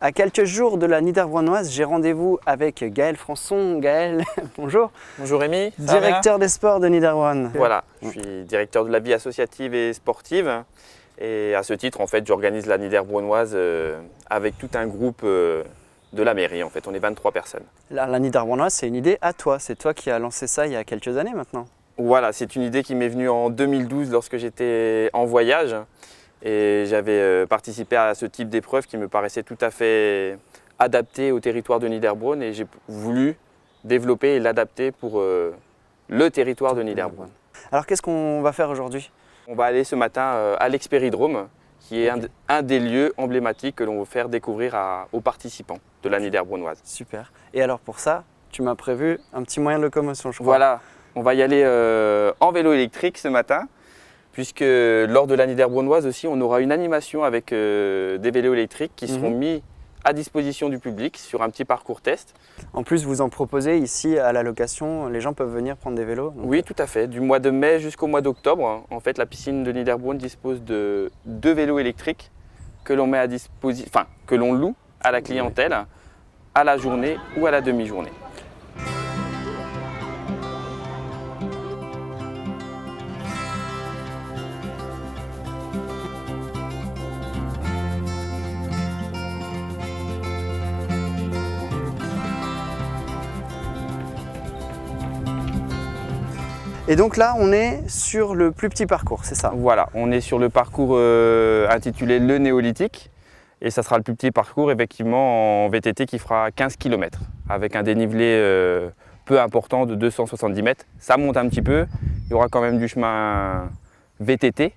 À quelques jours de la Niederbronnoise, j'ai rendez-vous avec Gaël Françon. Gaël, bonjour. Bonjour Rémi. Directeur des sports de Niederbronn. Voilà, je suis directeur de la vie associative et sportive. Et à ce titre, en fait, j'organise la Niederbronnoise avec tout un groupe de la mairie. En fait, on est 23 personnes. La Niederbronnoise, c'est une idée à toi. C'est toi qui as lancé ça il y a quelques années maintenant. Voilà, c'est une idée qui m'est venue en 2012 lorsque j'étais en voyage. Et j'avais participé à ce type d'épreuve qui me paraissait tout à fait adapté au territoire de Niederbronn. Et j'ai voulu développer et l'adapter pour le territoire de Niederbronn. Alors qu'est-ce qu'on va faire aujourd'hui? On va aller ce matin à l'Expéridrome, qui est un des lieux emblématiques que l'on veut faire découvrir aux participants de la Niederbronnoise. Super. Et alors pour ça, tu m'as prévu un petit moyen de locomotion, je crois. Voilà, on va y aller en vélo électrique ce matin, puisque lors de la Niederbronnoise aussi, on aura une animation avec des vélos électriques qui seront mis à disposition du public sur un petit parcours test. En plus, vous en proposez ici à la location, les gens peuvent venir prendre des vélos? Oui, tout à fait. Du mois de mai jusqu'au mois d'octobre, en fait, la piscine de Niederbronn dispose de 2 vélos électriques que l'on met à disposition, enfin, que l'on loue à la clientèle à la journée ou à la demi-journée. Et donc là, on est sur le plus petit parcours, c'est ça? Voilà, on est sur le parcours intitulé Le Néolithique. Et ça sera le plus petit parcours effectivement en VTT qui fera 15 km avec un dénivelé peu important de 270 mètres. Ça monte un petit peu, il y aura quand même du chemin VTT,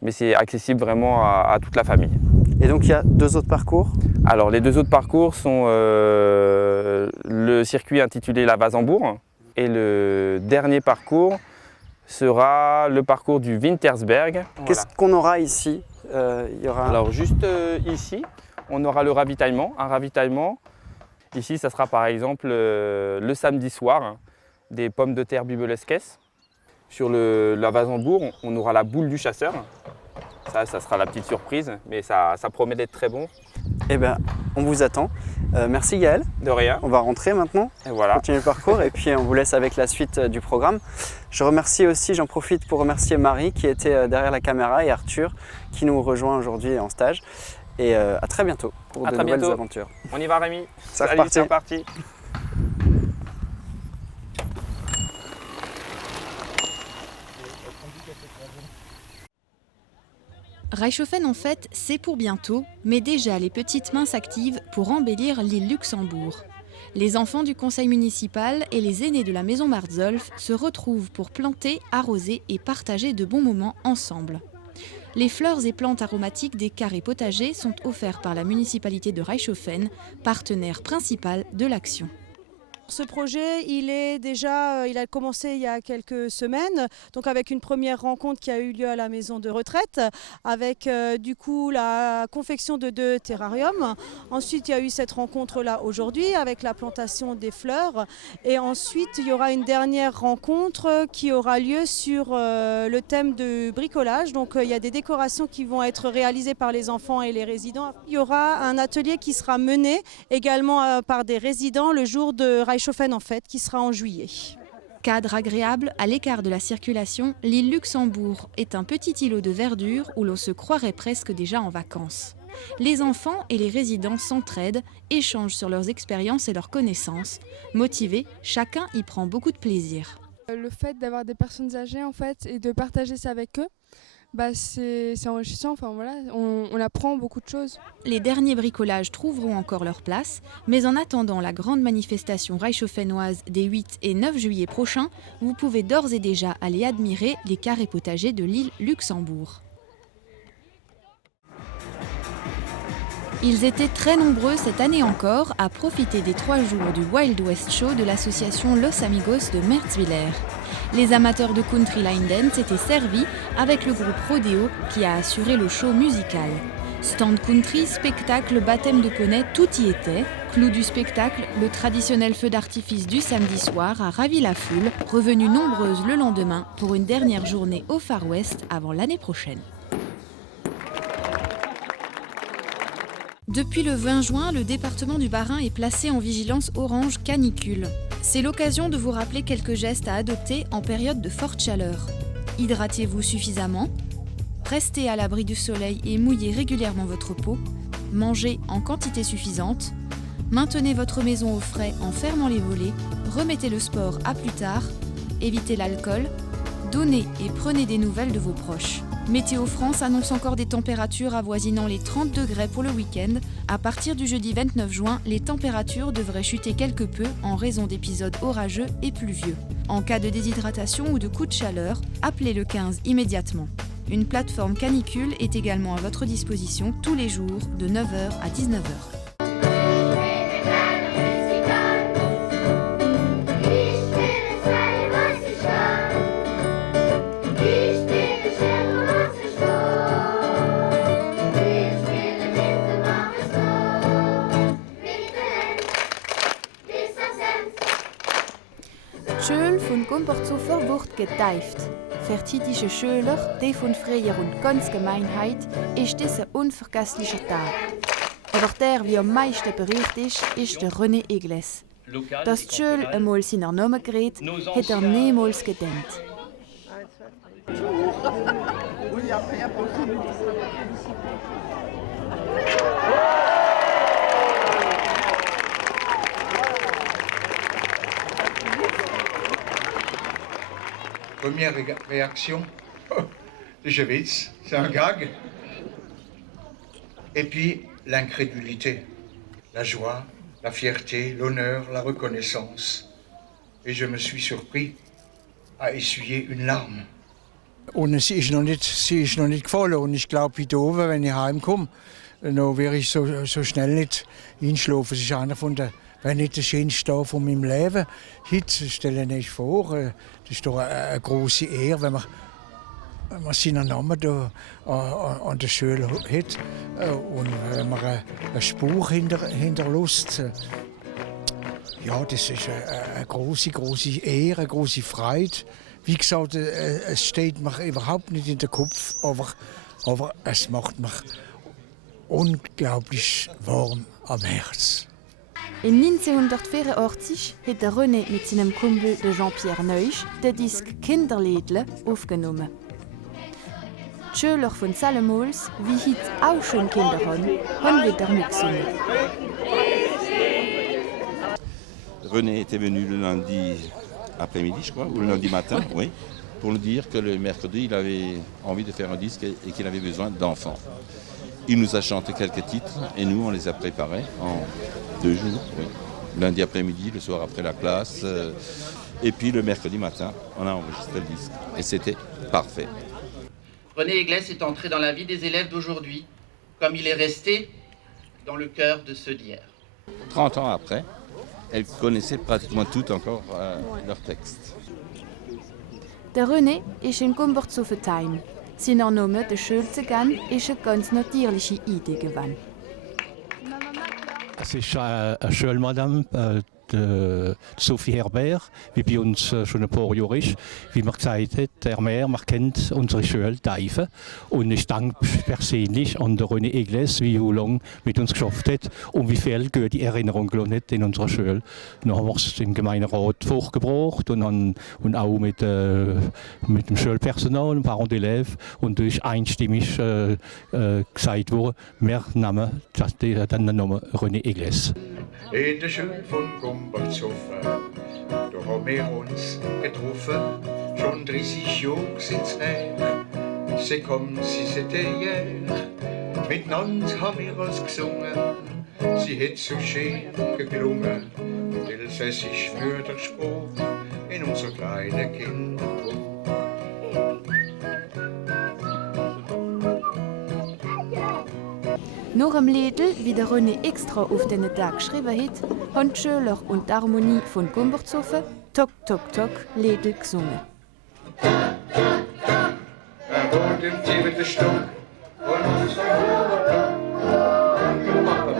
mais c'est accessible vraiment à toute la famille. Et donc il y a 2 autres parcours? Alors les 2 autres parcours sont le circuit intitulé la Wasembourg et le dernier parcours sera le parcours du Wintersberg. Qu'est-ce qu'on aura ici? Il y aura... Alors juste ici, on aura le ravitaillement, un ravitaillement. Ici, ça sera par exemple le samedi soir, des pommes de terre bibelesques. Sur la Wasembourg, on aura la boule du chasseur. Ça sera la petite surprise, mais ça promet d'être très bon. Eh bien, on vous attend. Merci Gaël. De rien. On va rentrer maintenant, et voilà. Continuer le parcours et puis on vous laisse avec la suite du programme. Je remercie aussi, j'en profite pour remercier Marie qui était derrière la caméra et Arthur qui nous rejoint aujourd'hui en stage. Et à très bientôt pour de nouvelles aventures. On y va Rémi. C'est reparti. Reichshofen en fait, c'est pour bientôt, mais déjà les petites mains s'activent pour embellir l'île Luxembourg. Les enfants du conseil municipal et les aînés de la maison Marzolf se retrouvent pour planter, arroser et partager de bons moments ensemble. Les fleurs et plantes aromatiques des carrés potagers sont offerts par la municipalité de Reichshofen, partenaire principal de l'action. Ce projet, il a commencé il y a quelques semaines, donc avec une première rencontre qui a eu lieu à la maison de retraite, avec du coup la confection de 2 terrariums. Ensuite, il y a eu cette rencontre-là aujourd'hui avec la plantation des fleurs. Et ensuite, il y aura une dernière rencontre qui aura lieu sur le thème de bricolage. Donc, il y a des décorations qui vont être réalisées par les enfants et les résidents. Il y aura un atelier qui sera mené également par des résidents le jour de Reichshofen en fait, qui sera en juillet. Cadre agréable, à l'écart de la circulation, l'île Luxembourg est un petit îlot de verdure où l'on se croirait presque déjà en vacances. Les enfants et les résidents s'entraident, échangent sur leurs expériences et leurs connaissances. Motivés, chacun y prend beaucoup de plaisir. Le fait d'avoir des personnes âgées en fait, et de partager ça avec eux, c'est enrichissant, enfin, voilà, on apprend beaucoup de choses. Les derniers bricolages trouveront encore leur place, mais en attendant la grande manifestation reichshofenoise des 8 et 9 juillet prochains, vous pouvez d'ores et déjà aller admirer les carrés potagers de l'île Luxembourg. Ils étaient très nombreux cette année encore à profiter des 3 jours du Wild West Show de l'association Los Amigos de Merzwiller. Les amateurs de country line dance étaient servis avec le groupe Rodeo qui a assuré le show musical. Stand country, spectacle, baptême de poney, tout y était. Clou du spectacle, le traditionnel feu d'artifice du samedi soir a ravi la foule, revenue nombreuse le lendemain pour une dernière journée au Far West avant l'année prochaine. Depuis le 20 juin, le département du Bas-Rhin est placé en vigilance orange canicule. C'est l'occasion de vous rappeler quelques gestes à adopter en période de forte chaleur. Hydratez-vous suffisamment, restez à l'abri du soleil et mouillez régulièrement votre peau, mangez en quantité suffisante, maintenez votre maison au frais en fermant les volets, remettez le sport à plus tard, évitez l'alcool, donnez et prenez des nouvelles de vos proches. Météo France annonce encore des températures avoisinant les 30 degrés pour le week-end. À partir du jeudi 29 juin, les températures devraient chuter quelque peu en raison d'épisodes orageux et pluvieux. En cas de déshydratation ou de coup de chaleur, appelez le 15 immédiatement. Une plateforme canicule est également à votre disposition tous les jours de 9h à 19h. Schöl vun Gomperzofer wurt gedeift. Vertitische Schöler, déi vun Fréier und ganz Gemeinheit, is disse unvergesslicher Tag. Aber der wie am meiste bericht is de René Igles. Das Schöl emol sinner Nomme gret, het neemals gedenkt. Première réaction, je witz, c'est un gag. Et puis l'incrédulité, la joie, la fierté, l'honneur, la reconnaissance. Et je me suis surpris à essuyer une larme. Und sie ist noch nicht gefallen. Und ich glaube, heute oben, wenn ich heimkomme, dann werde ich so schnell nicht einschlafen. Es ist einer von der, wenn nicht der schönste Tag von meinem Leben. Heute stelle ich euch vor, das ist doch eine große Ehre, wenn man seinen Namen da an der Schule hat und wenn man eine Spur hinterlässt. Ja, das ist eine große Ehre, eine große Freude. Wie gesagt, es steht mir überhaupt nicht in den Kopf, aber es macht mich unglaublich warm am Herz. In 1984 hat der René mit seinem Kumpel de Jean-Pierre Neusch den Disk Kinderliedle aufgenommen. Die Schüler von Salemols, wie heute auch schon Kinder haben wieder mitgesungen. René était venu le lundi après-midi, je crois, ou le lundi matin, oui, pour nous dire que le mercredi, il avait envie de faire un disque et qu'il avait besoin d'enfants. Il nous a chanté quelques titres et nous, on les a préparés en 2 jours. Oui. Lundi après-midi, le soir après la classe. Et puis le mercredi matin, on a enregistré le disque. Et c'était parfait. René Igles est entré dans la vie des élèves d'aujourd'hui, comme il est resté dans le cœur de ceux d'hier. 30 ans après, elles connaissaient pratiquement toutes encore leurs textes. Der René ist in Gompertzofen. Sein Name, der Schule zu gehen, ist eine ganz natürliche Idee gewesen. Es ist eine Schulmadame, Sophie Herbert, wie bei uns schon ein paar Jahre ist. Wie man gesagt hat, der Meer, man kennt unsere Schule Teife. Und ich danke persönlich an der René Igles, wie lange mit uns geschafft hat und wie viel gute Erinnerungen gelassen hat in unserer Schule. Dann haben wir es im Gemeinderat vorgebracht und auch mit dem Schulpersonal, ein paar Elèves. Und da ist einstimmig gesagt worden, wir nehmen den Namen René Igles. In der Schule von Gompertzofen, da haben wir uns getroffen, schon 30 Jahre sind's her. C'est comme si c'était hier, miteinander haben wir uns gesungen, sie hat so schön geklungen, und Elsässisch Muttersprache in unser kleinen Kinderbuch. Nach dem Liedl, wie der René extra auf diesen Tag geschrieben hat, haben die Schüler und die Harmonie von Gompertzofen Tok Tok Tok Liedl gesungen. Er wohnt im 7. Stock von unserem Papa,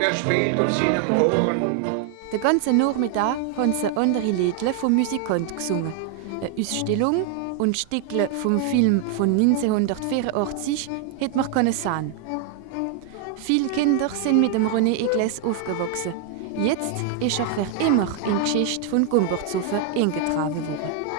der spielt auf seinem Horn. Den ganzen Nachmittag haben sie andere Liedle vom Musikant gesungen. Eine Ausstellung und Stücke vom Film von 1984 hätte man sehen können. Viele Kinder sind mit dem René Egles aufgewachsen. Jetzt ist er für immer in die Geschichte von Gumbertshofen eingetragen worden.